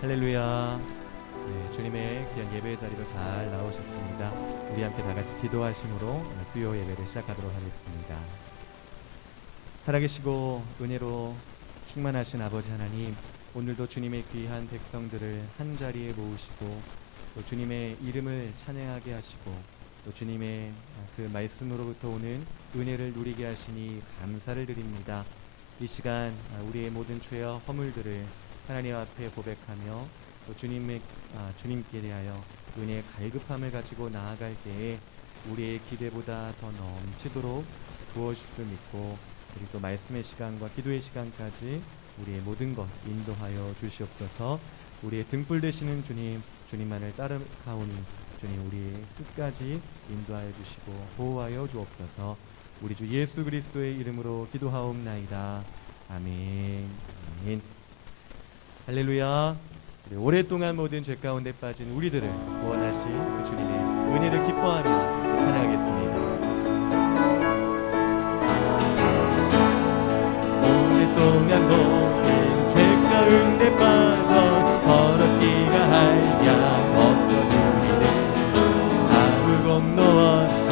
할렐루야. 네, 주님의 귀한 예배 자리로 잘 나오셨습니다. 우리 함께 다 같이 기도하심으로 수요 예배를 시작하도록 하겠습니다. 살아계시고 은혜로 충만하신 아버지 하나님, 오늘도 주님의 귀한 백성들을 한 자리에 모으시고 또 주님의 이름을 찬양하게 하시고 또 주님의 그 말씀으로부터 오는 은혜를 누리게 하시니 감사를 드립니다. 이 시간 우리의 모든 죄와 허물들을 하나님 앞에 고백하며 또 주님께 대하여 은혜의 갈급함을 가지고 나아갈 때에 우리의 기대보다 더 넘치도록 부어주실 줄 믿고, 그리고 또 말씀의 시간과 기도의 시간까지 우리의 모든 것 인도하여 주시옵소서. 우리의 등불 되시는 주님만을 따르카오니 주님 우리의 끝까지 인도하여 주시고 보호하여 주옵소서. 우리 주 예수 그리스도의 이름으로 기도하옵나이다. 아멘. 아멘. 할렐루야. 오랫동안 모든 죄 가운데 빠진 우리들을 구원하신 그 주님의 은혜를 기뻐하며 찬양하겠습니다. 오랫동안 모든 죄 가운데 빠져 걸었기가 한량 없던 우리는 아무 공로 없이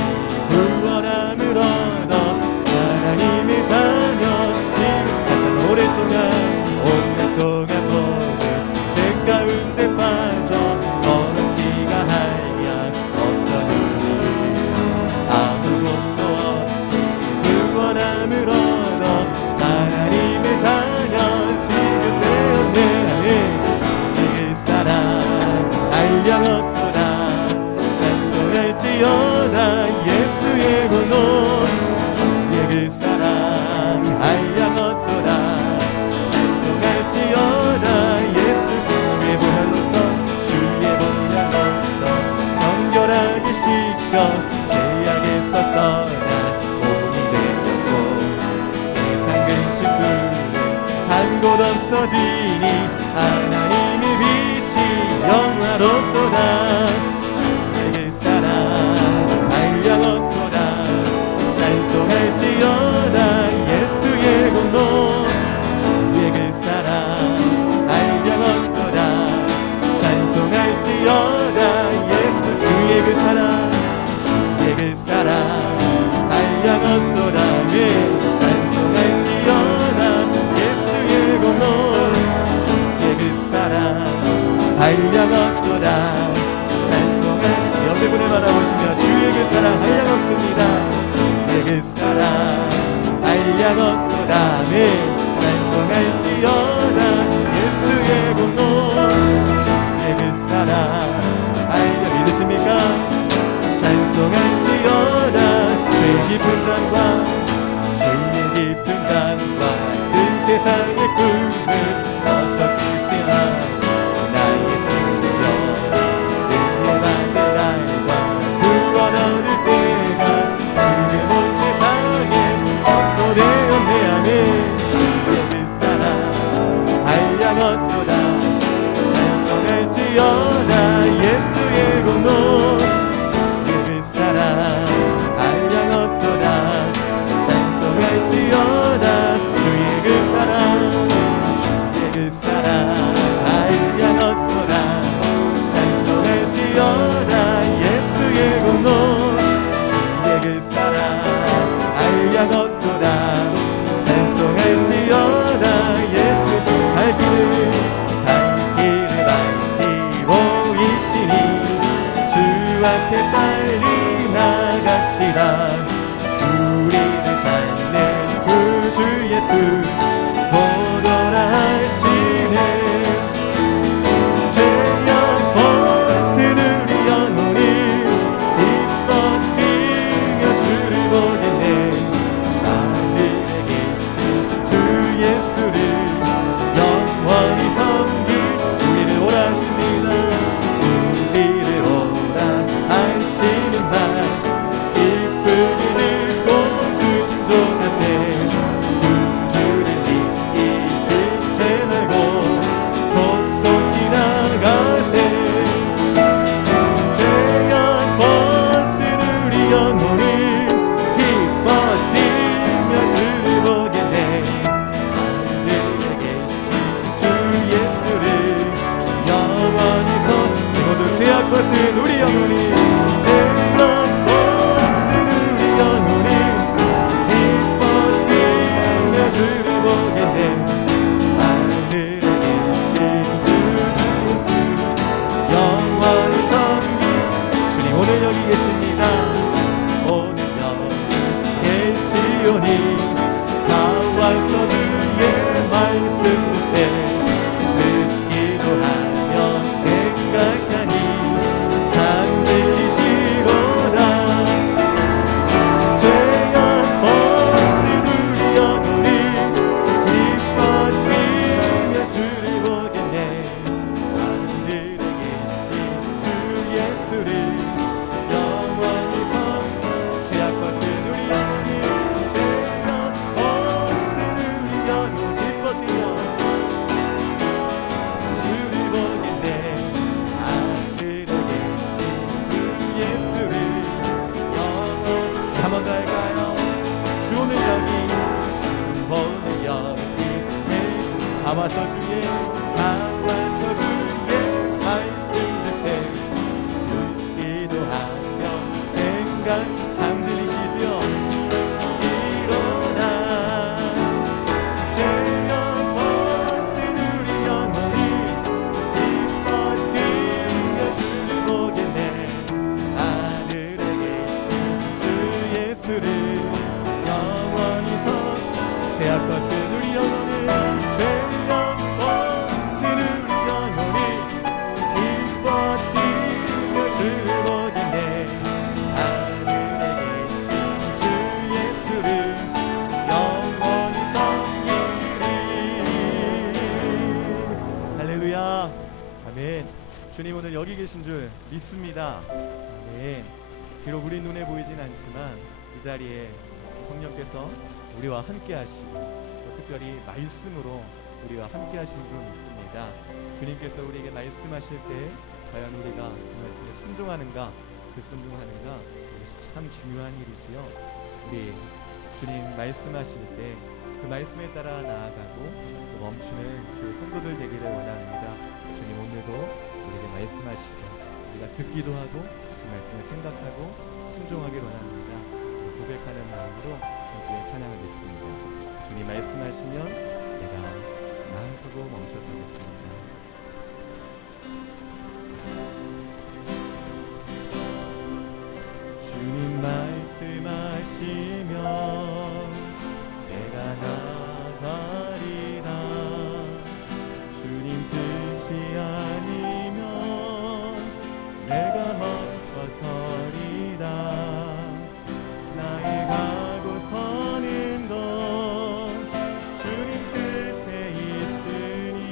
구원함을 얻어 하나님의 자녀 지금까지 오랫동안 모든 죄 가운데 빠져 걸었기가 한량 없던 우리는 아무 공로 없이 구원함을 얻어 하나님의 자녀 지금 되었네. 그 사랑 알량없도다 찬송할지어다 예수의 공로. 그 사랑 알량없도다 찬송할지어다 예수. 주의 보혈로서 정결하게 씻겨 죄악에서 떠나 공이 되었고 세상 근심들은 한 곳 없어지니 하나님의 빛이 영화롭도다. 주의 그 사랑 알량없도다 찬송할지어다 예수의 공로. 주의 그 사랑 알량없도다 찬송할지어다 예수. 주의 그 사랑 알량없도다 찬송할지어다 예수의 공로. 주의 그 사랑 알량없도다 찬송할. 여러분을 바라보시며 주의 그 사랑 알량없습니다. 주의 그 사랑 알량없도다 찬송할지어다 예수의 공로. 주의 그 사랑 알량. 믿으십니까? 찬송할지어다 죄 깊은 잔과 죄의 깊은 잔과 큰 세상의 꿈을 벗어들지만 나의 친구여 은혜 받는 날과 구원 얻을 때가 지금 온 세상에 선포되었네. 아멘. 주의 그 사랑 알량없도다 찬송할지어다 예수의 공로. 주의 그 사랑 알량없도다 찬송할지어다 주의 그 사랑. 주의 그 사랑 알량없도다 찬송할지어다 예수의 공로. 주의 그 사랑 알량없도다 찬송할지어다 예수. 갈 길을 밝히고 있으니 주 앞에 빨리 나갑시다. 우리를 찾는 그 주 예수 보도라 하시네. 죄악 벗은 우리 영혼이 기뻐 뛰어 주를 보겠네. 하늘에 계신 주 예수를 영원히 섬기. 우리를 오라 하십니다. 우리를 오라 하시는 날 기쁘게 오늘 여기 계십니다. 오늘 여기 계시오니 나와서 주의 말씀 듣세 듣기도 하며 생각하니 참 들리시로다. 죄악 없은 우리 영혼이 기뻐 뛰며 주를 보겠네. 하늘에 계신 주 예수를 영원히 섬 죄악 없은 우리 영혼이 죄악 없은 우리 영혼 기뻐 뛰며 주를 보겠네. 하늘에 계신 주 예수를 영원히 한 번 더 할까요? 주 오늘 여기 주 오늘 여기 나와서 주의 말씀 듣세 듣기도 하며 생각 참 들리시지요. 시로다. 죄악 없은 우리 영혼이 기뻐 뛰며 주를 보겠네. 하늘에 계신 주 예수를 영원히 섬 죄악 없은 우리 영혼이 죄악 없은 우리 영혼이 기뻐 뛰며 주를 보겠네. 하늘에 계신 주 예수를 영원히 섬기리. 할렐루야. 아멘. 주님 오늘 여기 계신 줄 믿습니다. 아멘. 비록 우리 눈에 보이진 않지만 이 자리에 성령께서 우리와 함께 하시고 또 특별히 말씀으로 우리와 함께 하신 줄 믿습니다. 주님께서 우리에게 말씀하실 때 과연 우리가 그 말씀에 순종하는가, 그 순종하는가, 이것이 참 중요한 일이지요. 우리 주님 말씀하실 때 그 말씀에 따라 나아가고 또 멈추는 주의 성도들 되기를 원합니다. 주님 오늘도 우리에게 말씀하시고 우리가 듣기도 하고 그 말씀을 생각하고 순종하기를 원합니다. 고백하는 마음으로 함께 찬양하겠습니다. 주님 말씀하시면 내가 나아가고 멈춰서겠습니다. 주님 말씀하시면 내가 나가리라. 주님 뜻이 아니면 내가 멈춰서리라. 나의 가고 서는 것 주님 뜻에 있으니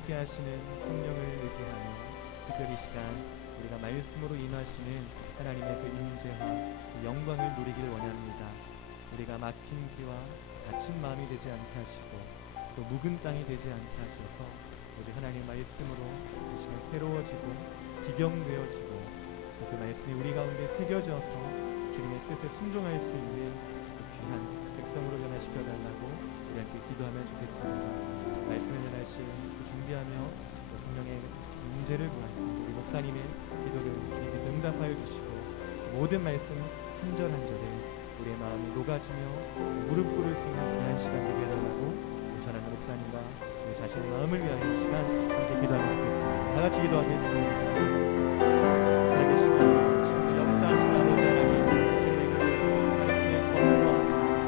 함께 하시는 성령을 의지하며 특별히 이 시간 우리가 말씀으로 임하시는 하나님의 그 임재와 그 영광을 누리길 원합니다. 우리가 막힌 귀와 닫힌 마음이 되지 않게 하시고 또 묵은 땅이 되지 않게 하셔서 오직 하나님 말씀으로 이 시간 새로워지고 기경되어지고 그 말씀이 우리 가운데 새겨져서 주님의 뜻에 순종할 수 있는 그 귀한 백성으로 변화시켜 달라고 우리 함께 기도하면 좋겠습니다. 말씀을 전하실 준비하며 또 성령의 임재를 구하는 우리 목사님의 기도를 주님께서 응답하여 주시고 모든 말씀 한 절 한 절에 우리의 마음이 녹아지며 무릎 꿇을 수 있는 귀한 시간 되게 해달라고 전하는 목사님과 우리 자신의 마음을 위하여 이 시간 함께 기도하면 좋겠습니다. 다 같이 기도하겠습니다. 살아계시며 지금도 역사하시는 아버지 하나님, 주님의 그 말씀의 권과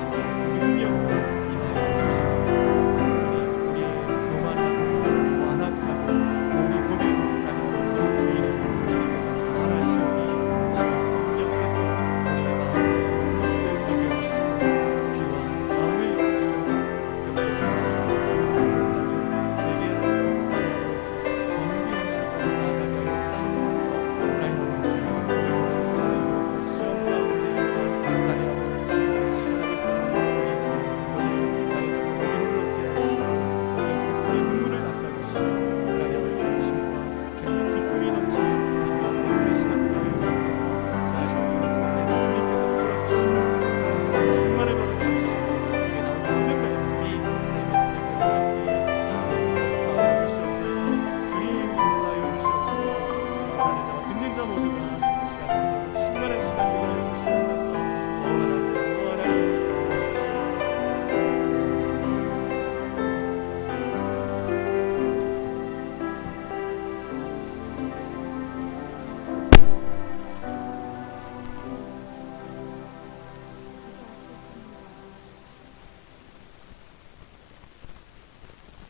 감사의 능력으로 임하여 주시옵소서. 주님, 우리의 교만하고 완악하고 몸이 고리고 나는 주인을 주님께서 잘 아시오니 이 시간 성령께서 우리의 마음을 뜨겁게 해주시고 귀와 마음을 열어주셔서 그 말씀을 내게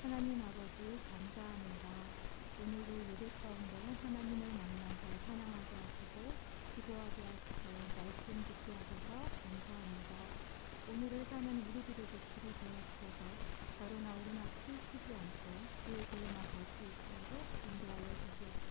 하나님 아버지 감사합니다. 오늘도 예배 가운데 하나님을 만나서 찬양하게 하시고 기도하게 하시고 말씀 듣게 하셔서 감사합니다. 오늘을 사는 우리들에게 길이 되어주셔서 가로나 오르나 치우치지 않고 주의 길에만 갈 수 있도록 인도하여 주시옵소서.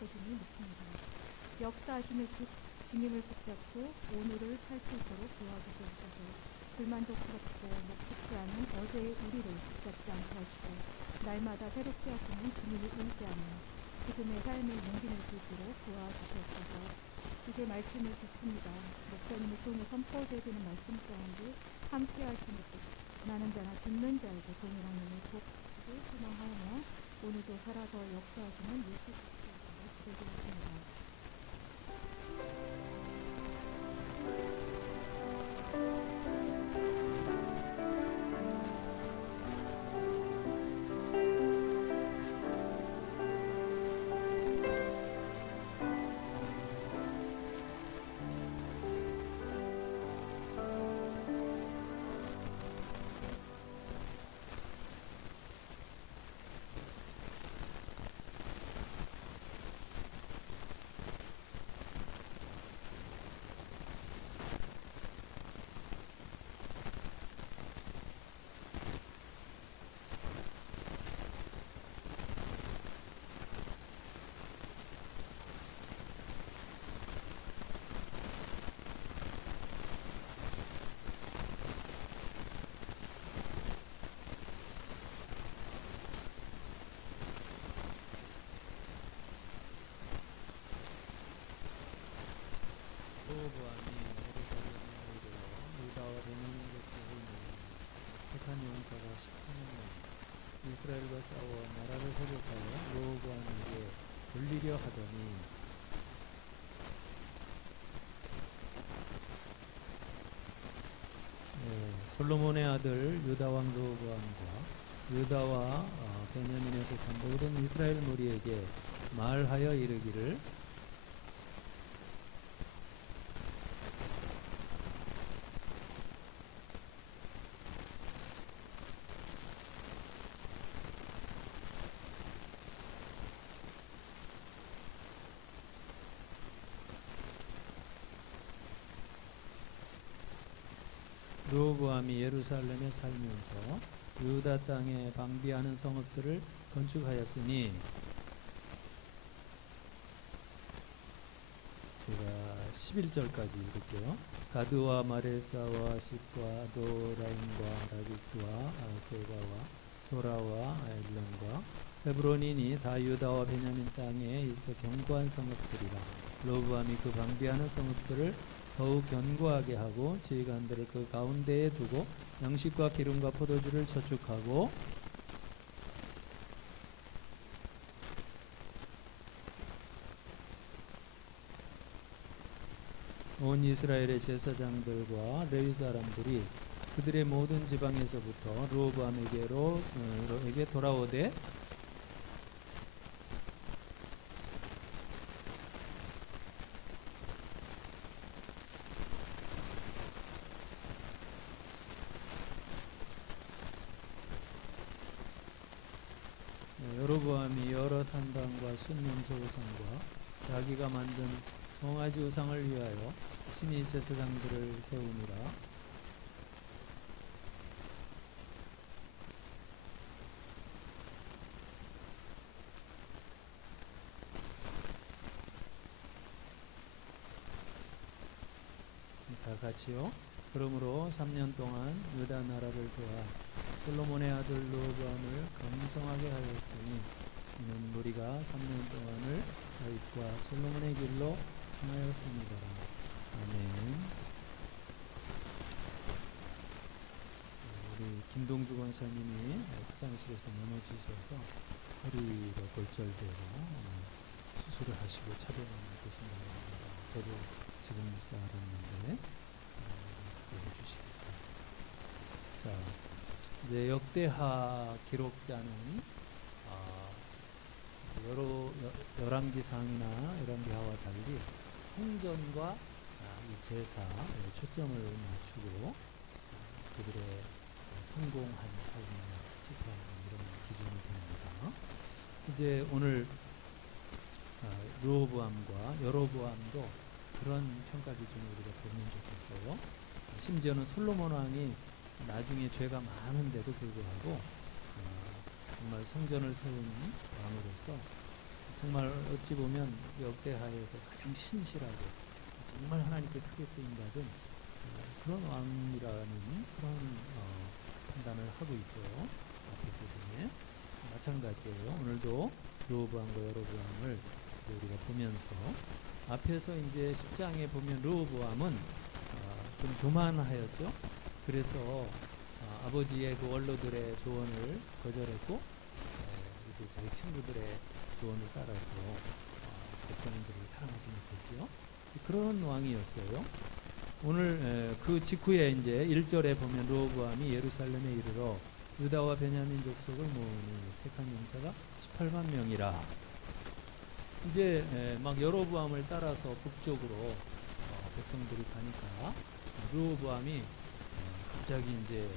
것임을 믿습니다. 역사하시는 주님을 붙잡고 오늘을 살 수 있도록 도와주시옵소서. 불만족스럽고 목적지 않은 어제의 우리를 붙잡지 않게 하시고 날마다 새롭게 하시는 주님을 의지하며 지금의 삶을 용기 낼 수 있도록 도와주시옵소서. 이제 말씀을 듣습니다. 목사님을 통해 선포되어지는 말씀 가운데 함께 하시는 것 나는 자나 듣는 자에게 동일한 힘을 복을 소망하며 오늘도 살아서 역사하시는 예수 그리스도를 기대드립니다. 여호보암이 예루살렘에 이르러 유다와 베냐민 족속을 모으니 택한 용사가 10,000명 이스라엘과 싸워 나라를 회복하여 여호보암에게 돌리려 하더니 솔로몬의 아들 유다 왕 르호보암과 유다와 베냐민에 속한 모든 이스라엘 무리에게 말하여 이르기를 르호보암이 예루살렘에 살면서 유다 땅에 방비하는 성읍들을 건축하였으니 제가 11절까지 읽을게요. 가드와 마레사와 십과 아도라임과 라비스와 아세바와 소라와 아일론과 헤브론이니 다 유다와 베냐민 땅에 있어 견고한 성읍들이라. 르호보암이 그 방비하는 성읍들을 더욱 견고하게 하고 지휘관들을 그 가운데에 두고 양식과 기름과 포도주를 저축하고 온 이스라엘의 제사장들과 레위 사람들이 그들의 모든 지방에서부터 르호보암에게 돌아오되 여로보암이 여러 산당과 순명소 우상과 자기가 만든 송아지 우상을 위하여 신이 제사장들을 세우니라. 다 같이요. 그러므로 3년 동안 유다 나라를 도와 솔로몬의 아들 르호보암을 강성하게 하였으니 이는 무리가 3년 동안을 다윗과 솔로몬의 길로 행하였습니다. 아멘. 우리 김동주 권사님이 화장실에서 넘어지셔서 허리가 골절되고 수술을 하시고 차려나가 계신다고 합니다. 저도 지금 알았는데 해주시겠다. 자, 이제 역대하 기록자는 열왕기상이나 열왕기하와 달리 성전과 이 제사에 초점을 맞추고 그들의 성공한 삶이나 실패한 이런 기준이 됩니다. 이제 오늘 르호보암과 여로보암도 그런 평가 기준을 우리가 보면 좋겠어요. 심지어는 솔로몬 왕이 나중에 죄가 많은데도 불구하고 정말 성전을 세운 왕으로서 정말 어찌 보면 역대하에서 가장 신실하고 정말 하나님께 크게 쓰임받은 그런 왕이라는 그런 판단을 하고 있어요. 앞에 부분에 마찬가지예요. 오늘도 르호보암과 여로보암을 우리가 보면서 앞에서 이제 10장에 보면 르호보암은 좀 교만하였죠. 그래서 아버지의 그 원로들의 조언을 거절했고 이제 자기 친구들의 조언을 따라서 백성들을 사랑하지 못했지요. 그런 왕이었어요. 오늘 그 직후에 이제 1절에 보면 르호보암이 예루살렘에 이르러 유다와 베냐민 족속을 모으니 택한 용사가 18만 명이라. 이제 막 여로보암을 따라서 북쪽으로 백성들이 가니까 르호보암이 갑자기 이제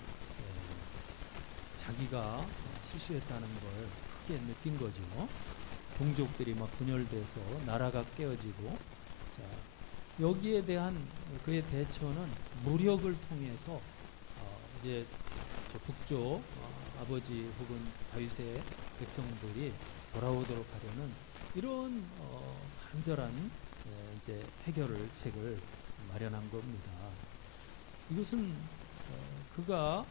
자기가 실수했다는 걸 크게 느낀 거죠. 동족들이 막 분열돼서 나라가 깨어지고, 자, 여기에 대한 그의 대처는 무력을 통해서 이제 저 북쪽 아버지 혹은 다윗의 백성들이 돌아오도록 하려는 이런 간절한 이제 해결책을 마련한 겁니다. 이것은 그가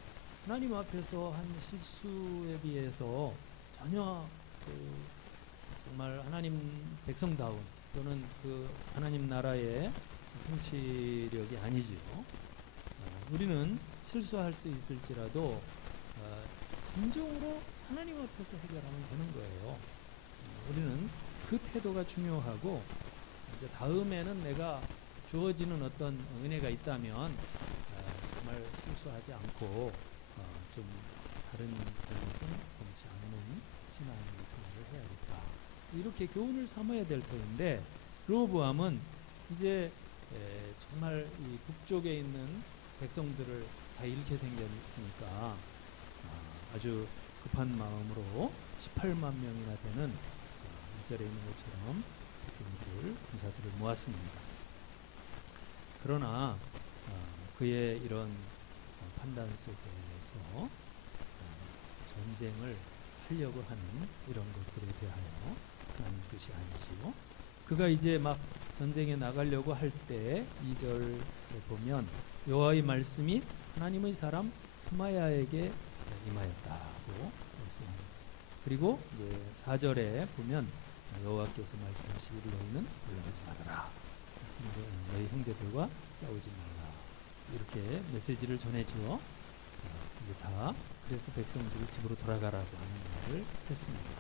하나님 앞에서 한 실수에 비해서 전혀 정말 하나님 백성다운 또는 그 하나님 나라의 통치력이 아니지요. 우리는 실수할 수 있을지라도 진정으로 하나님 앞에서 해결하면 되는 거예요. 우리는 그 태도가 중요하고, 이제 다음에는 내가 주어지는 어떤 은혜가 있다면 정말 실수하지 않고 좀 다른 잘못은 범치 않는 신앙의 생활을 해야겠다. 이렇게 교훈을 삼아야 될 터인데, 르호보암은 이제 정말 이 북쪽에 있는 백성들을 다 잃게 생겼으니까 아주 급한 마음으로 18만 명이나 되는 1절에 있는 것처럼 백성들을, 군사들을 모았습니다. 그러나 그의 이런 판단 속에서 전쟁을 하려고 하는 이런 것들에 대하여 하나님 뜻이 아니지요. 그가 이제 막 전쟁에 나가려고 할 때 2절에 보면 여호와의 말씀이 하나님의 사람 스마야에게 임하였다고 말씀합니다. 그리고 이제 4절에 보면 여호와께서 말씀하시기를 너희는 올라가지 말아라. 너희 형제들과 싸우지 말라. 이렇게 메시지를 전해주어 이제 다 그래서 백성들이 집으로 돌아가라고 하는 말을 했습니다.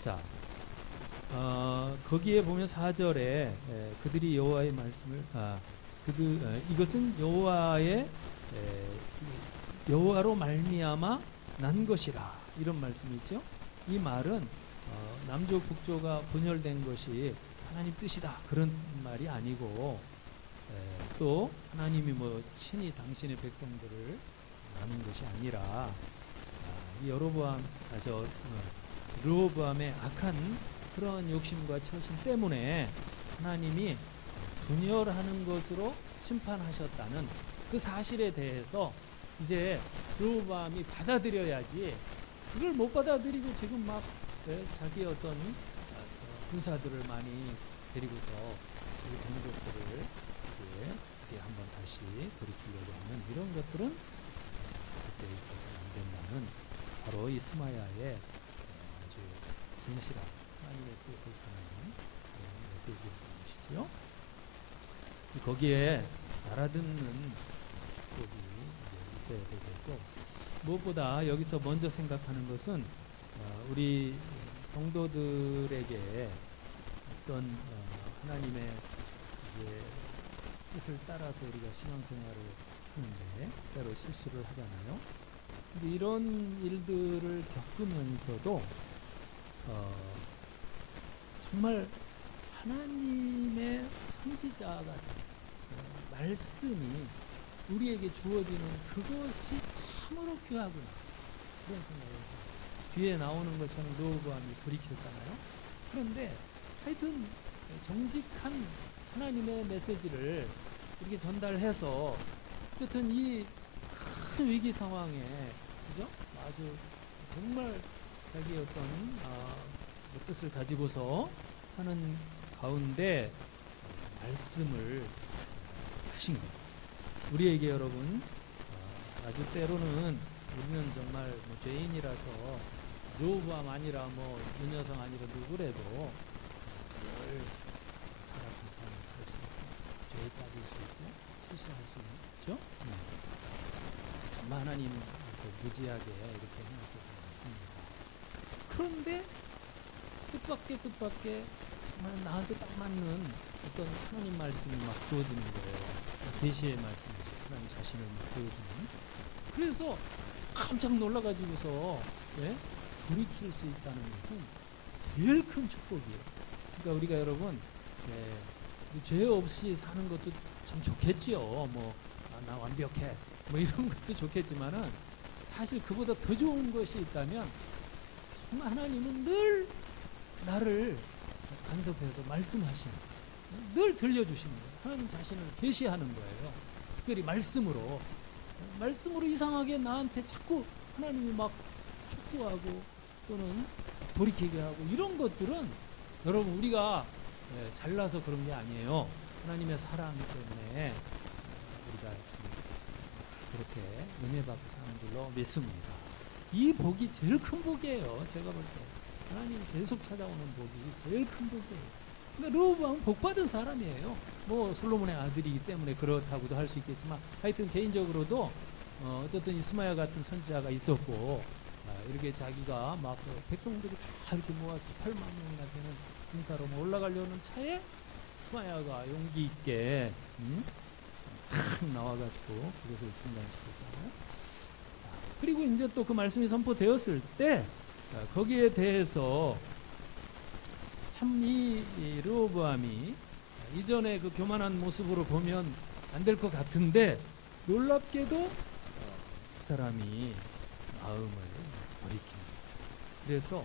자, 거기에 보면 4절에 그들이 여호와의 말씀을 이것은 여호와로 말미암아 난 것이라, 이런 말씀이죠. 이 말은 남조 북조가 분열된 것이 하나님 뜻이다 그런 말이 아니고, 또 하나님이 뭐 친히 당신의 백성들을 나눈 것이 아니라 이 르호보암의 악한 그런 욕심과 처신 때문에 하나님이 분열하는 것으로 심판하셨다는 그 사실에 대해서 이제 르호보암이 받아들여야지, 그걸 못 받아들이고 지금 막 자기 어떤 군사들을 많이 데리고서 자기 동족들을 이제 한번 다시 돌이키려고 하는 이런 것들은 그때 있어서는 안 된다는, 바로 이 스마야의 아주 진실한 하나님의 뜻을 전하는 그런 메시지였던 것이죠. 거기에 알아듣는 축복이 있어야 되겠고, 무엇보다 여기서 먼저 생각하는 것은 우리 성도들에게 어떤 하나님의 이제 뜻을 따라서 우리가 신앙생활을 하는데 때로 실수를 하잖아요. 근데 이런 일들을 겪으면서도 정말 하나님의 선지자 같은 말씀이 우리에게 주어지는 그것이 참으로 귀하구나, 그런 생각을 해요. 뒤에 나오는 것처럼 르호보암이 돌이켰잖아요. 그런데 하여튼 정직한 하나님의 메시지를 이렇게 전달해서 어쨌든 이 큰 위기 상황에, 그죠? 아주 정말 자기 어떤 뜻을 가지고서 하는 가운데 말씀을 하신 거예요. 우리에게 여러분 아주 때로는 우리는 정말 뭐 죄인이라서 르호보암 아니라 뭐 윤여성 아니라 누구래도 늘 타락한 삶을 살 수 있고 죄에 빠질 수 있고 실수할 수 있죠. 정말 하나님 무지하게 이렇게 행할 때가 많습니다. 그런데 뜻밖의 정말 나한테 딱 맞는 어떤 하나님 말씀이 막 주어지는 거예요. 계시의 말씀이죠. 하나님 자신을 막 보여주는. 그래서 깜짝 놀라가지고서 돌이킬 수 있다는 것은 제일 큰 축복이에요. 그러니까 우리가 여러분 죄 없이 사는 것도 참 좋겠지요. 나 완벽해. 이런 것도 좋겠지만은 사실 그보다 더 좋은 것이 있다면 정말 하나님은 늘 나를 간섭해서 말씀하시는 거예요. 늘 들려주시는 거예요. 하나님 자신을 계시하는 거예요. 특별히 말씀으로 이상하게 나한테 자꾸 하나님이 막 촉구하고 또는 돌이키게 하고 이런 것들은 여러분 우리가 잘나서 그런 게 아니에요. 하나님의 사랑 때문에 우리가 참 그렇게 은혜 받고 사는 줄로 믿습니다. 이 복이 제일 큰 복이에요. 제가 볼 때 하나님이 계속 찾아오는 복이 제일 큰 복이에요. 그러니까 르호보암은 복 받은 사람이에요. 솔로몬의 아들이기 때문에 그렇다고도 할 수 있겠지만 하여튼 개인적으로도 어쨌든 이 스마야 같은 선지자가 있었고 이렇게 자기가 막 백성들이 다 이렇게 모아서 18만 명이나 되는 군사로 올라가려는 차에 스마야가 용기 있게 탁 나와가지고 그것을 중단시켰잖아요. 그리고 이제 또 그 말씀이 선포되었을 때 거기에 대해서 참 이 르호보암이 이전에 그 교만한 모습으로 보면 안 될 것 같은데 놀랍게도 그 사람이 마음을 돌이킵니다. 그래서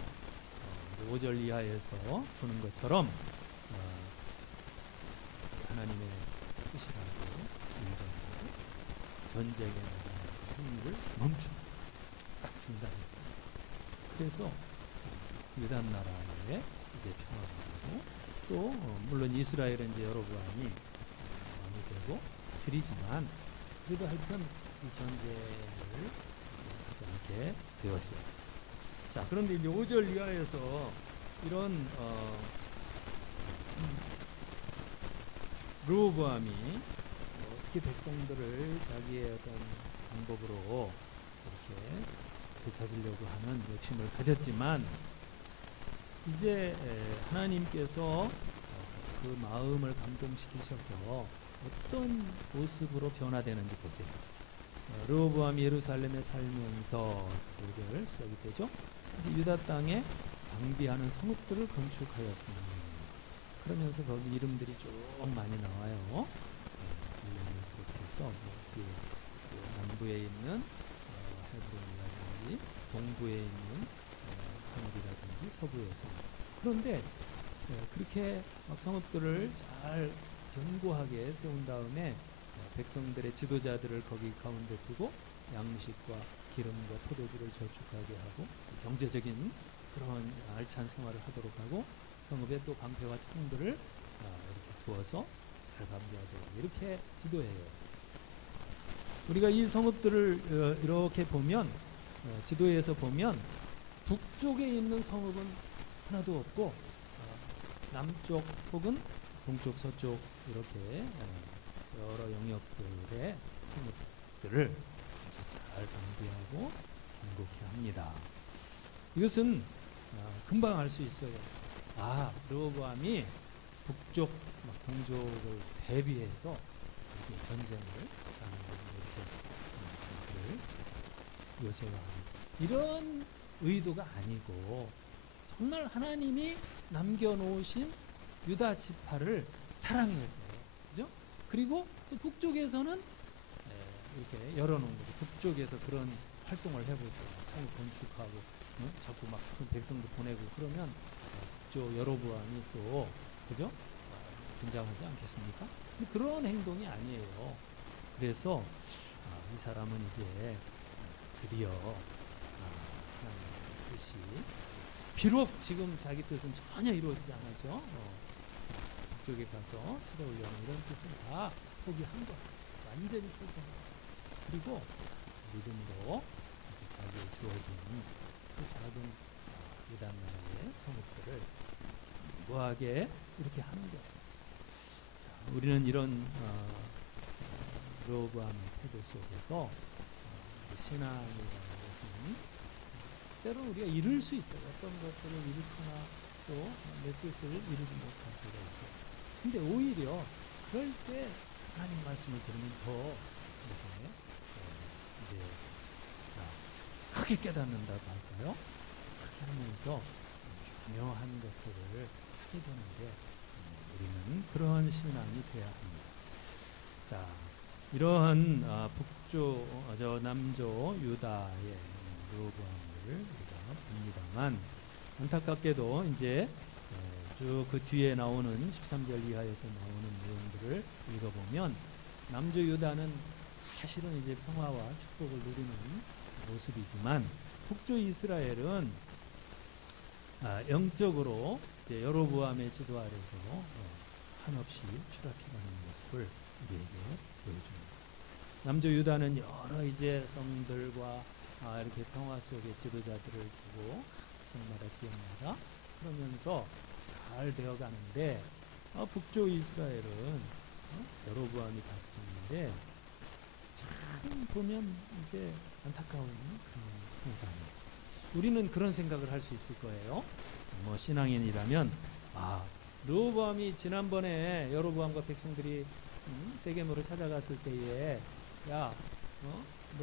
5절 이하에서 보는 것처럼 하나님의 뜻이라고 인정하고 전쟁에 나가는 행위를 멈추고 딱 중단했어요. 그래서 유다 나라에 이제 평화가 되고 또 물론 이스라엘은 이제 여로보암이 왕이 되고 다스리지만 그래도 하여튼 이 전쟁을 하지 않게 되었어요. 자, 그런데 이제 5절 이하에서 이런 르호보암이 어떻게 백성들을 자기의 어떤 방법으로 이렇게 되찾으려고 하는 욕심을 가졌지만 이제 하나님께서 그 마음을 감동시키셔서 어떤 모습으로 변화되는지 보세요. 르호보암이 예루살렘에 살면서 5절 시작이 되죠. 유다 땅에 방비하는 성읍들을 건축하였으니 그러면서 거기 이름들이 쭉 많이 나와요. 그렇게 해서 남부에 있는 헤브론이라든지 동부에 있는 성읍이라든지 서부에서 그런데 그렇게 막 성읍들을 잘 견고하게 세운 다음에 백성들의 지도자들을 거기 가운데 두고 양식과 기름과 포도주를 저축하게 하고 경제적인 그런 알찬 생활을 하도록 하고 성읍에 또 방패와 창들을 이렇게 두어서 잘 방비하도록 이렇게 지도해요. 우리가 이 성읍들을 이렇게 보면 지도에서 보면 북쪽에 있는 성읍은 하나도 없고 남쪽 혹은 동쪽 서쪽 이렇게 여러 영역들의 성읍들을 잘 방비하고 견고히 합니다. 이것은 금방 알 수 있어요. 르호보암이 북쪽 동족을 대비해서 이렇게 전쟁을 하는 이렇게 요새화하는 이런 의도가 아니고 정말 하나님이 남겨놓으신 유다 지파를 사랑해서요. 그죠? 그리고 또 북쪽에서는 이렇게 열어놓은 거죠. 북쪽에서 그런 활동을 해보세요. 성을 건축하고 자꾸 막 백성도 보내고 그러면 북쪽 여로보암이 또 그죠? 긴장하지 않겠습니까? 근데 그런 행동이 아니에요. 그래서 이 사람은 이제 드디어 하나님의 뜻이 비록 지금 자기 뜻은 전혀 이루어지지 않았죠. 북쪽에 가서 찾아오려는 이런 뜻은 다 포기한 거예요. 완전히 포기한 거예요. 그리고 믿음으로 이제 자기에 주어진 그 작은 유다 나라의 성읍들을 무하게 이렇게 하는 거예요. 자, 우리는 이런 르호보암의 태도 속에서 신앙이라는 것은 때로는 우리가 이룰 수 있어요. 어떤 것들을 이루거나 또 내 뜻을 이루지 못할 때가 있어요. 근데 오히려 그럴 때 하나님 말씀을 들으면 더 이렇게 이제 크게 깨닫는다고 할까요? 그렇게 하면서 중요한 것들을 하게 되는데 우리는 그러한 신앙이 돼야 합니다. 자, 이러한 남조 유다의 로보암을 우리가 봅니다만 안타깝게도 이제 쭉 그 뒤에 나오는 13절 이하에서 나오는 내용들을 읽어보면 남조 유다는 사실은 이제 평화와 축복을 누리는 모습이지만 북조 이스라엘은 영적으로 이제 여로보암의 지도 아래서 한없이 추락해가는 모습을 우리에게 보여줍니다. 남조 유다는 여러 이제 성들과 이렇게 평화 속의 지도자들을 두고 성마다 지역마다 그러면서 잘 되어가는데 북조 이스라엘은 여로보암이 다스리는데 참 보면 이제 안타까운 그런 현상이에요. 우리는 그런 생각을 할 수 있을 거예요. 뭐 신앙인이라면 르호보암이 지난번에 여로보암과 백성들이 세겜으로 찾아갔을 때에 너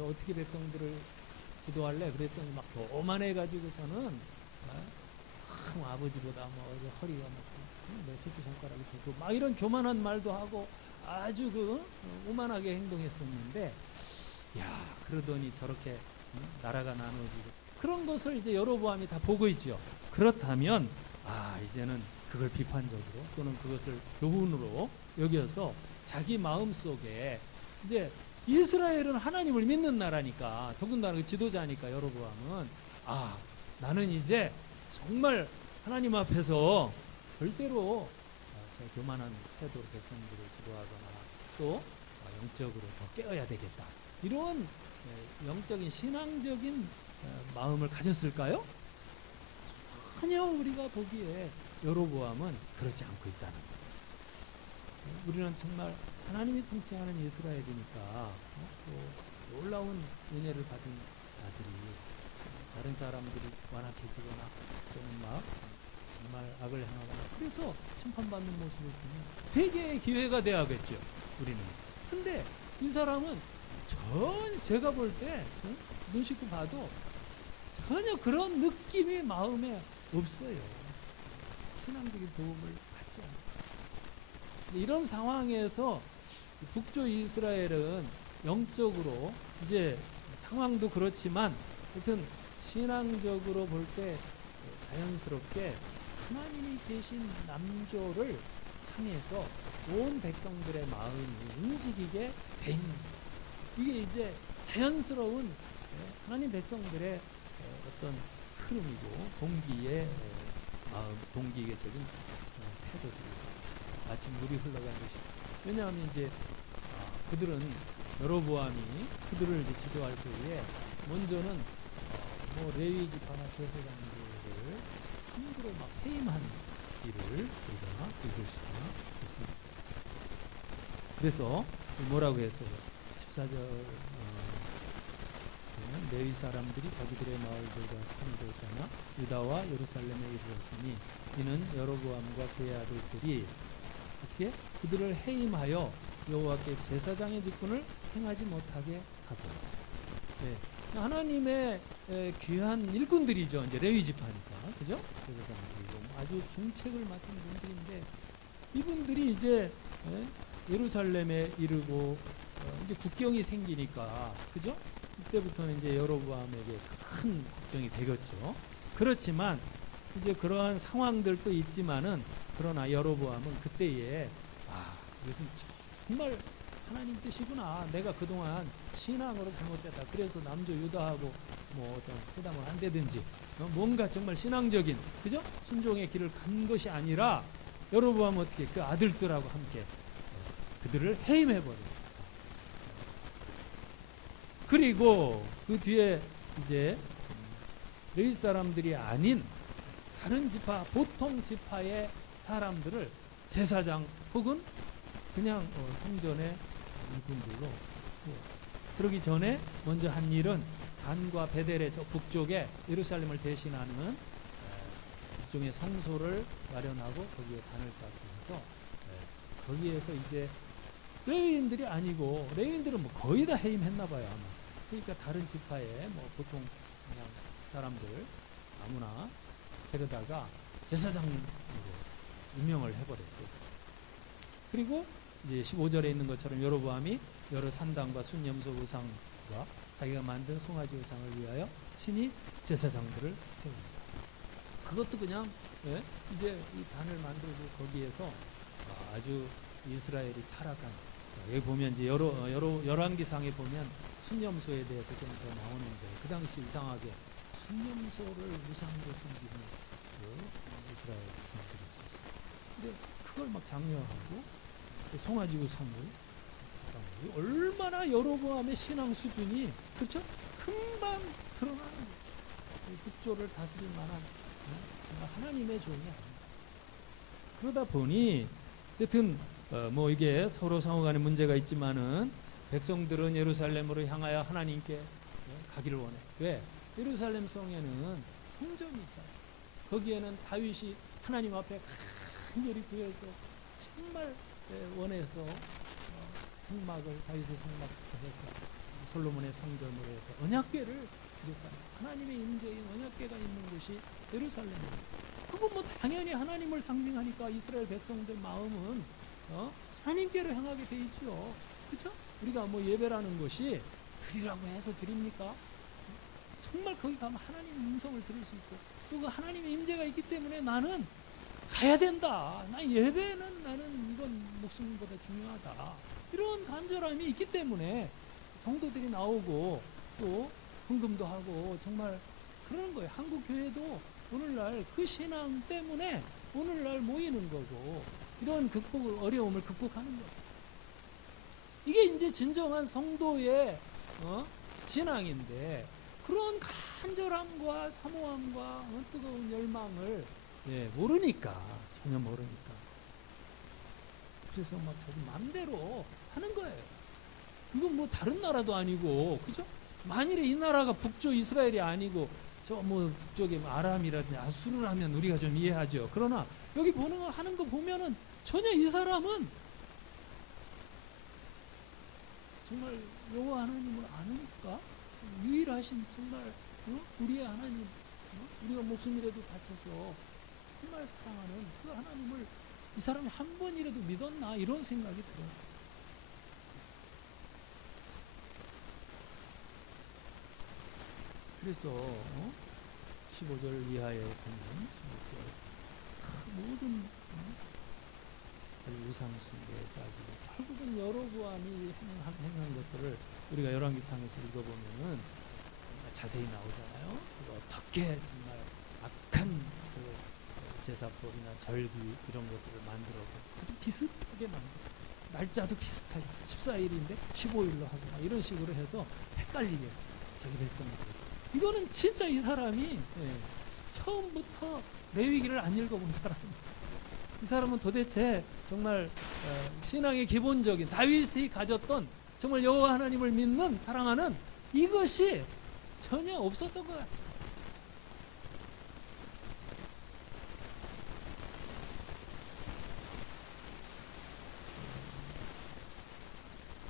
어떻게 백성들을 지도할래? 그랬더니 막 교만해 가지고서는 아버지보다 허리가 내 새끼 손가락이 되고 막 이런 교만한 말도 하고 아주 오만하게 행동했었는데 그러더니 저렇게 나라가 나눠지고 그런 것을 이제 여로보암이 다 보고 있죠. 그렇다면 이제는 그걸 비판적으로 또는 그것을 교훈으로 여겨서 자기 마음 속에 이제 이스라엘은 하나님을 믿는 나라니까 더군다나 그 지도자니까 여로보암은 나는 이제 정말 하나님 앞에서 절대로 저 교만한 태도로 백성들을 지도하거나 또 영적으로 더 깨어야 되겠다. 이런 영적인 신앙적인 마음을 가졌을까요? 전혀 우리가 보기에 여로보암은 그렇지 않고 있다는 거예요. 우리는 정말 하나님이 통치하는 이스라엘이니까 또 놀라운 은혜를 받은 자들이 다른 사람들이 완악해지거나 또는 막 정말 악을 행하거나 그래서 심판받는 모습을 보면 회개의 기회가 돼야겠죠. 우리는. 근데 이 사람은 전혀 제가 볼 때 눈 씻고 봐도 전혀 그런 느낌이 마음에 없어요. 신앙적인 도움을 받지 않아요. 이런 상황에서 북조 이스라엘은 영적으로 이제 상황도 그렇지만 하여튼 신앙적으로 볼 때 자연스럽게 하나님이 계신 남조를 향해서 온 백성들의 마음이 움직이게 돼 있는 거예요. 이게 이제 자연스러운 하나님 백성들의 어떤 흐름이고 동기의 마음, 동기적인 태도들이고 마치 물이 흘러가듯이. 왜냐하면 이제 그들은 여로보암이 그들을 이제 지도할 때에 먼저는 레위 지파나 제사장들을 함부로 막 해임한 일을 우리가 읽을 수가 있습니다. 그래서 뭐라고 했어요? 14절 보면 레위 사람들이 자기들의 마을들과 산들 떠나 유다와 예루살렘에 이르렀으니 이는 여로보암과 그의 아들들이 어떻게 그들을 해임하여 여호와께 제사장의 직분을 행하지 못하게 하더라. 네. 하나님의 귀한 일꾼들이죠. 이제 레위 지파니까, 그죠? 제사장들이고 아주 중책을 맡은 분들인데 이분들이 이제 예루살렘에 이르고 이제 국경이 생기니까, 그죠? 그때부터는 이제 여로보암에게 큰 걱정이 되겠죠. 그렇지만 이제 그러한 상황들도 있지만은 그러나 여로보암은 그때에 이것은 정말 하나님 뜻이구나. 내가 그동안 신앙으로 잘못됐다. 그래서 남조 유다하고 뭐 어떤 회담을 한다든지 뭔가 정말 신앙적인, 그죠? 순종의 길을 간 것이 아니라 여로보암은 어떻게 그 아들들하고 함께 그들을 해임해버려요. 그리고 그 뒤에 이제 레위 사람들이 아닌 다른 지파, 보통 지파의 사람들을 제사장 혹은 그냥 성전의 일꾼들로 세워요. 그러기 전에 먼저 한 일은 단과 베델의 저 북쪽에 예루살렘을 대신하는 일종의 성소를 마련하고 거기에 단을 쌓기 해서 거기에서 이제 레위인들이 아니고 레위인들은 뭐 거의 다 해임했나 봐요 아마. 그러니까 다른 지파에 뭐 보통 그냥 사람들 아무나 데려다가 제사장으로 임명을 해버렸어요. 그리고 이제 15절에 있는 것처럼 여로보암이 여러 산당과 순염소 우상과 자기가 만든 송아지 우상을 위하여 친히 제사장들을 세웁니다. 그것도 그냥 이제 이 단을 만들고 거기에서 아주 이스라엘이 타락한 여기 보면 이제 열왕기상에 보면 순념소에 대해서 좀 더 나오는데 그 당시 이상하게 순념소를 우상으로 섬기는 그 이스라엘 백성들이 있었어요. 근데 그걸 막 장려하고 또 송아지 우상을 얼마나 여로보암의 신앙 수준이 그렇죠? 금방 드러나는 거예요. 북조를 다스릴 만한 정말 하나님의 종이 아닙니다. 그러다 보니 어쨌든 뭐 이게 서로 상호간에 문제가 있지만은 백성들은 예루살렘으로 향하여 하나님께 가기를 원해. 왜? 예루살렘 성에는 성전이 있잖아요. 거기에는 다윗이 하나님 앞에 간절히 구해서 정말 원해서 성막을 다윗의 성막부터 해서 솔로몬의 성전으로 해서 언약궤를 드렸잖아요. 하나님의 임재인 언약궤가 있는 곳이 예루살렘입니다. 그건 뭐 당연히 하나님을 상징하니까 이스라엘 백성들 마음은 하나님께로 향하게 돼 있죠. 그렇죠? 우리가 뭐 예배라는 것이 드리라고 해서 드립니까? 정말 거기 가면 하나님 음성을 들을 수 있고 또 그 하나님의 임재가 있기 때문에 나는 가야 된다. 나 예배는 나는 이건 목숨보다 중요하다. 이런 간절함이 있기 때문에 성도들이 나오고 또 헌금도 하고 정말 그러는 거예요. 한국 교회도 오늘날 그 신앙 때문에 오늘날 모이는 거고 이런 어려움을 극복하는 거예요. 이게 이제 진정한 성도의 신앙인데 그런 간절함과 사모함과 뜨거운 열망을 모르니까 전혀 모르니까 그래서 막 자기 마음대로 하는 거예요. 이건 뭐 다른 나라도 아니고 그죠? 만일에 이 나라가 북쪽 이스라엘이 아니고 저 뭐 북쪽에 뭐 아람이라든지 아수르를 하면 우리가 좀 이해하죠. 그러나 여기 하는 거 보면은 전혀 이 사람은 정말 여호와 하나님을 아니까 유일하신 정말 우리의 하나님 우리가 목숨이라도 바쳐서 정말 사랑하는 그 하나님을 이 사람이 한 번이라도 믿었나 이런 생각이 들어요. 그래서 15절 이하에 보면 모든 우상 숭배에 빠지고 결국은 여로보암이 행한 것들을 우리가 열왕기상에서 읽어보면은 자세히 나오잖아요. 어떻게 정말 악한 그 제사법이나 절기 이런 것들을 만들어서 아주 비슷하게 만들어. 날짜도 비슷하게 14일인데 15일로 하거나 이런 식으로 해서 헷갈리게 자기 백성들. 이거는 진짜 이 사람이 처음부터 레위기를 안 읽어본 사람입니다. 이 사람은 도대체 정말 신앙의 기본적인 다윗이 가졌던 정말 여호와 하나님을 믿는 사랑하는 이것이 전혀 없었던 것 같아요.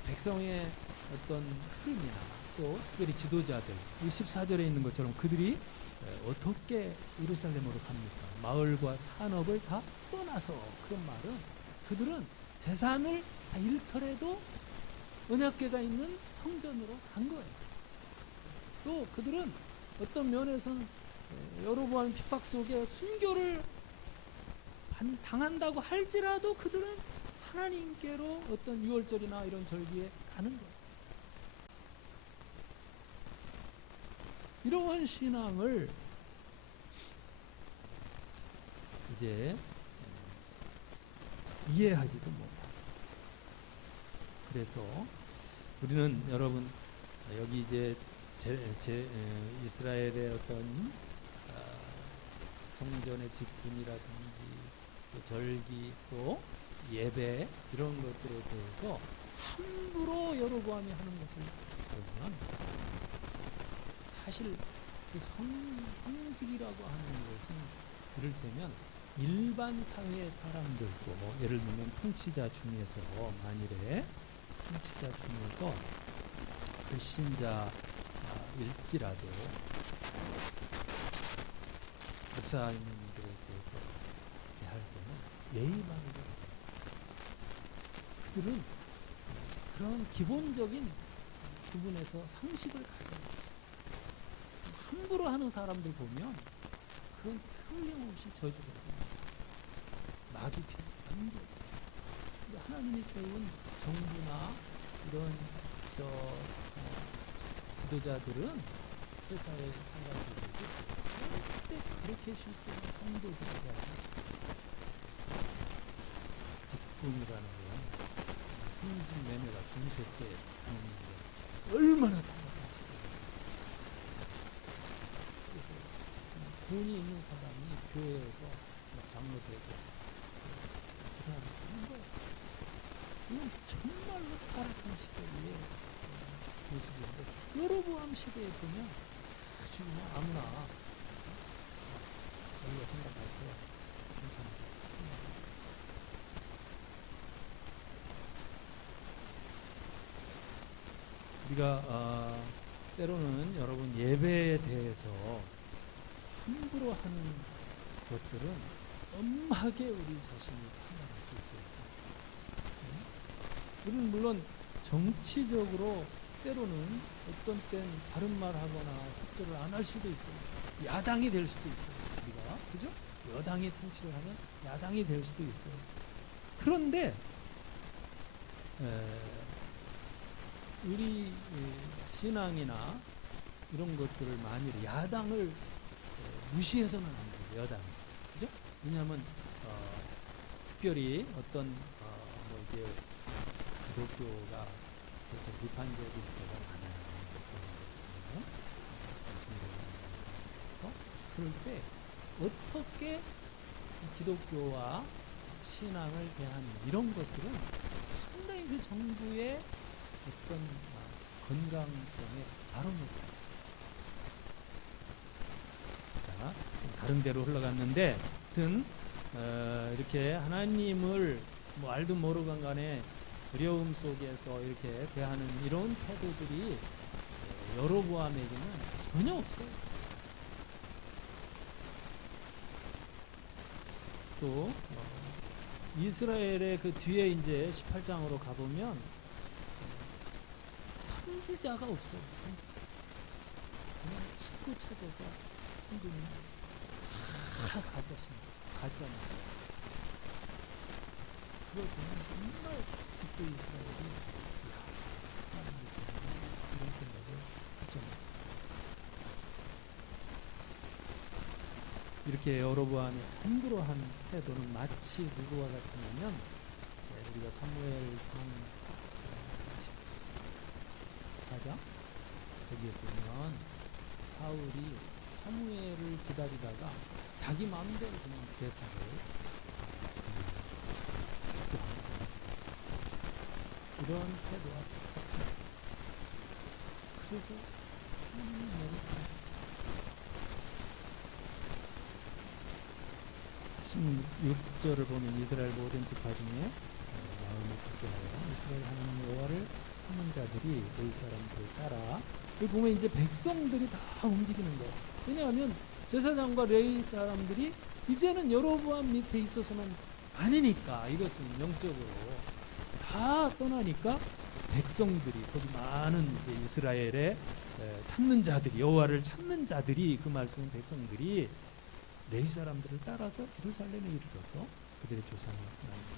백성의 어떤 흐름이나 또 특별히 지도자들 14절에 있는 것처럼 그들이 어떻게 예루살렘으로 갑니까? 마을과 산업을 다 떠나서 그런 말은 그들은 재산을 다 잃더라도 언약궤가 있는 성전으로 간 거예요. 또 그들은 어떤 면에서는 여로보암 핍박 속에 순교를 당한다고 할지라도 그들은 하나님께로 어떤 유월절이나 이런 절기에 가는 거예요. 이러한 신앙을 이제 이해하지도 못하고 그래서 우리는 여러분 여기 이제 이스라엘의 어떤 성전의 집균이라든지 또 절기 또 예배 이런 것들에 대해서 함부로 여로보암이 하는 것을 보면 사실 그 성직이라고 하는 것은 이를테면 일반 사회 사람들도 예를 들면 통치자 중에서 만일에 통치자 중에서 불신자일지라도 목사님들에 대해서 대할 때는 예의 바르게 그들은 그런 기본적인 부분에서 상식을 가져요. 함부로 하는 사람들 보면 그건 틀림없이 저주거든요. 마주피 완전. 하나님이 세운 정부나 이런 지도자들은 회사의 상관들도 절대 그렇게 쉽게 성도들에 대한 직분이라는 건 성직 매매가 중세 때 하는 게 얼마나 당연한 시대예요. 그래서 돈이 있는 사람이 교회에서 장로 되고 그러는 거예요. 이건 정말로 타락한 시대의 모습인데 여로보암 시대에 보면 아주 그냥 아무나 자기가 생각할 때 괜찮은 사람 우리가 때로는 여러분 예배에 대해서 함부로 하는 것들은 엄하게 우리 자신이 판단할 수 있어요. 우리는 물론 정치적으로 때로는 어떤 땐 바른 말 하거나 협조를 안 할 수도 있어요. 야당이 될 수도 있어요. 우리가 그죠? 여당이 통치를 하면 야당이 될 수도 있어요. 그런데 우리 신앙이나 이런 것들을 만일 야당을 무시해서는 안 돼요. 여당, 그죠? 왜냐하면 특별히 어떤 뭐 이제 기독교가 그래서 비판적인 때가 많아요. 그래서 그럴 때 어떻게 기독교와 신앙을 대하는 이런 것들은 상당히 그 정부의 어떤 건강성에 바로미터. 자, 다른 데로 흘러갔는데, 하여튼 이렇게 하나님을 뭐 알든 모르건 간에 어려움 속에서 이렇게 대하는 이런 태도들이 여로보암에게는 전혀 없어요. 또 이스라엘의 그 뒤에 이제 18장으로 가보면 선지자가 없어요. 선지자. 그냥 자꾸 찾아서 한국인 다 가짜십니다. 가짜입니다. 그걸 보면 정말 그때 이스라엘이 하나님을 그런 생각을 하죠. 이렇게 여로보암이 함부로 한 태도는 마치 누구와 같으냐면 우리가 사무엘상 4장 거기에 보면 사울이 사무엘을 기다리다가 자기 마음대로 그냥 제사를 이런 태도와 똑같은 그래서 하나님의 머리 16절을 보면 이스라엘 모든 지파 중에 마음을 굳게 하여 이스라엘 하나님 여호와를 찾는 자들이 너희 사람들을 따라 여기 보면 이제 백성들이 다 움직이는 거예요. 왜냐하면 제사장과 레위 사람들이 이제는 여로보암 밑에 있어서는 아니니까 이것은 영적으로 다 떠나니까 백성들이 거기 많은 이제 이스라엘의 찾는 자들이 여호와를 찾는 자들이 그 말씀은 백성들이 레위 사람들을 따라서 예루살렘에 이르러서 그들의 조상을 하나님께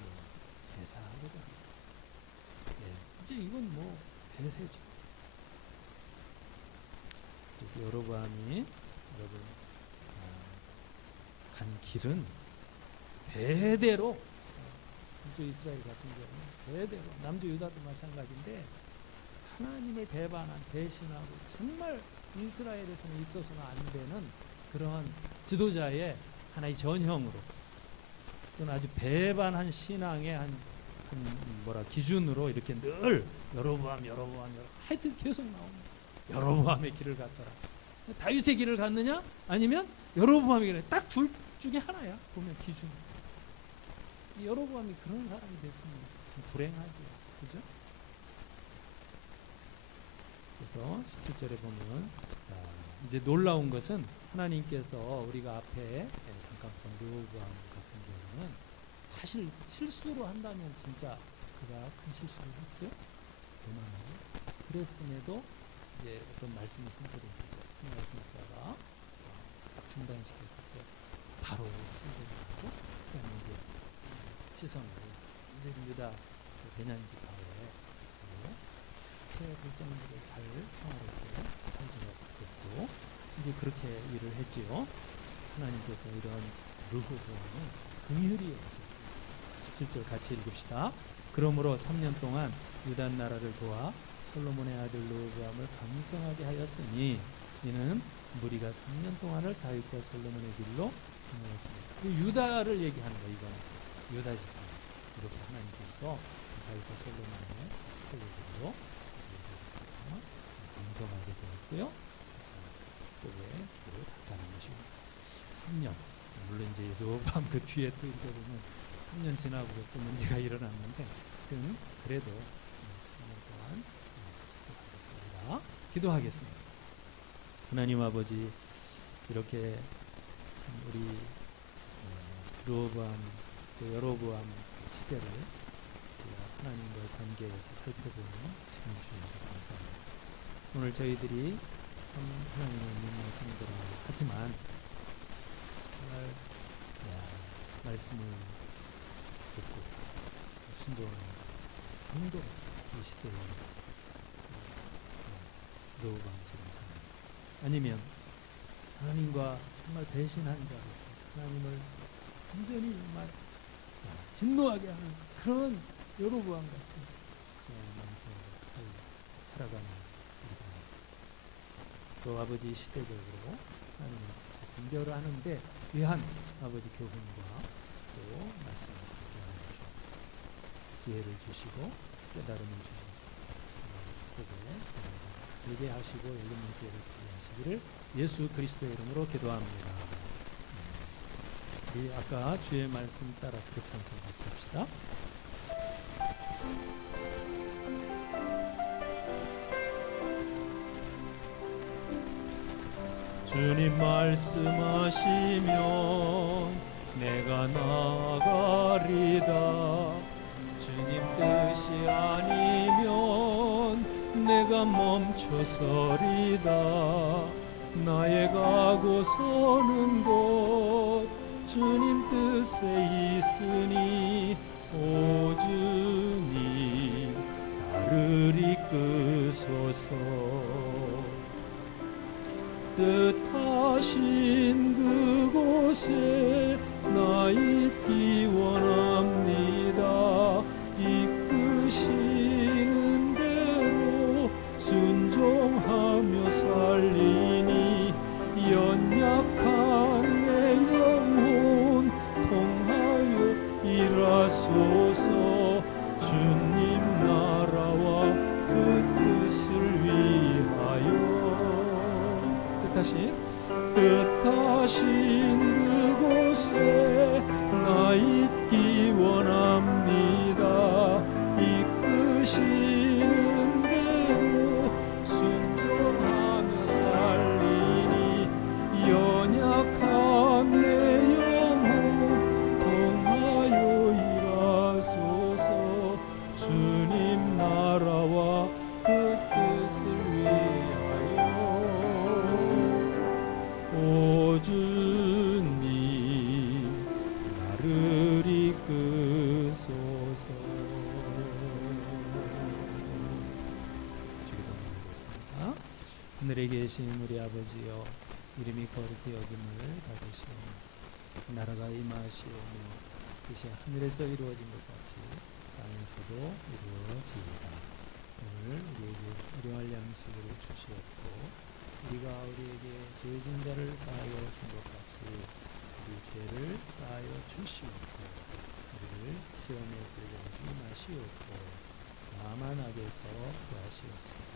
제사하고자 하죠. 이제 이건 뭐 대세죠. 그래서 여로보암이 여러분 간 길은 대대로 북쪽 이스라엘 같은 경우는 대대로 남쪽 유다도 마찬가지인데 하나님을 배반한 배신하고 정말 이스라엘에서는 있어서는 안 되는 그러한 지도자의 하나의 전형으로 또는 아주 배반한 신앙의 한 기준으로 이렇게 늘 여로보암 하여튼 계속 나옵니다. 여로보암의 길을 갔더라. 다윗의 길을 갔느냐 아니면 여로보암의 길을, 딱 둘 중에 하나야. 보면 기준이. 이 여로보암이 그런 사람이 됐으면 참 불행하죠. 그죠? 그래서 17절에 보면 이제 놀라운 것은 하나님께서 우리가 앞에 잠깐 본 르호보암 같은 경우는 사실 실수로 한다면 진짜 그가 큰 실수를 했죠. 교만하고. 그랬음에도 이제 어떤 말씀이 선포됐을 때, 말씀사가 딱 중단시켰을 때 바로 실행을 하고, 그다음에 이제 시선을 이제 유다 베냐민 지파에 백성들을 잘 평화롭게 살도록 이제 그렇게 일을 했지요. 하나님께서 이런 르호보암은 긍휼히 여기셨습니다. 17절 같이 읽읍시다. 그러므로 3년 동안 유다 나라를 도와 솔로몬의 아들 르호보암을 강성하게 하였으니 이는 무리가 3년 동안을 다윗과 솔로몬의 길로 행하였습니다. 유다를 얘기하는 거, 이거는 유다 지파. 이렇게 하나님께서 다윗과 솔로몬의 길로 강성하게 되었고요. 축복의 길을 갔다는 것입니다. 3년. 물론 이제 르호보암 그 뒤에 또 이렇게 보면 3년 지나고 또 문제가 일어났는데, 그래도 3년 동안 축복하셨습니다. 기도하겠습니다. 하나님 아버지, 이렇게 참 우리 르호보암 또 여로보암 시대를 하나님과의 관계에서 살펴보는 시간 주셔서 감사합니다. 오늘 저희들이 참 하나님을 믿는 성도라 하지만 정말 말씀을 듣고 순종하는 성도로서 이 시대에 르호보암처럼 살아가지, 아니면 하나님과 정말 배신한 자로서 하나님을 완전히 정말 진노하게 하는 그런 여로보암 같은 만세를 살아가는 우리가 또 아버지, 시대적으로 하나님 앞에서 분별을 하는데 위한 아버지 교훈과 또 말씀을 살펴하여 주옵소서. 지혜를 주시고 깨달음을 주셔서 복에 살게 하시고 열린 기회를 드리게 하시기를 예수 그리스도의 이름으로 기도합니다. 우리 아까 주의 말씀 따라서 그 찬송 같이 합시다. 주님 말씀하시면 내가 나가리다. 주님 뜻이 아니면 내가 멈춰서리다. 나의 가고 서는 곳 주님 뜻에 있으니 오 주님 나를 이끄소서. 뜻하신 그곳에 나 있기 원합니다. 이끄시는 대로 순종하며 살리니 연약한 내 영혼 통하여 일하소서. 주님 나라와 그 뜻을 위하여 뜻하신 그곳에 나 있기 원합니다. 이끄시는 대로 순종하며 살리니 연약한 내 영혼 통하여 일하소서. 주님 나라와 그 뜻을 위하여 오 주님 나를 이끄소서. 기도하겠습니다. 하늘에 계신 우리 아버지여, 이름이 거룩히 여김을 받으시오며 나라가 임하시오며 뜻이 하늘에서 이루어진 것 같이 땅에서도 이루어지이다. 오늘 우리에게 일용할 양식을 주시옵고 우리가 우리에게 죄진 자를 사하여 준 것 같이 우리 죄를 사하여 주시옵고 우리를 시험에 들게 하지 마시옵고 다만 악에서 구하시옵소서.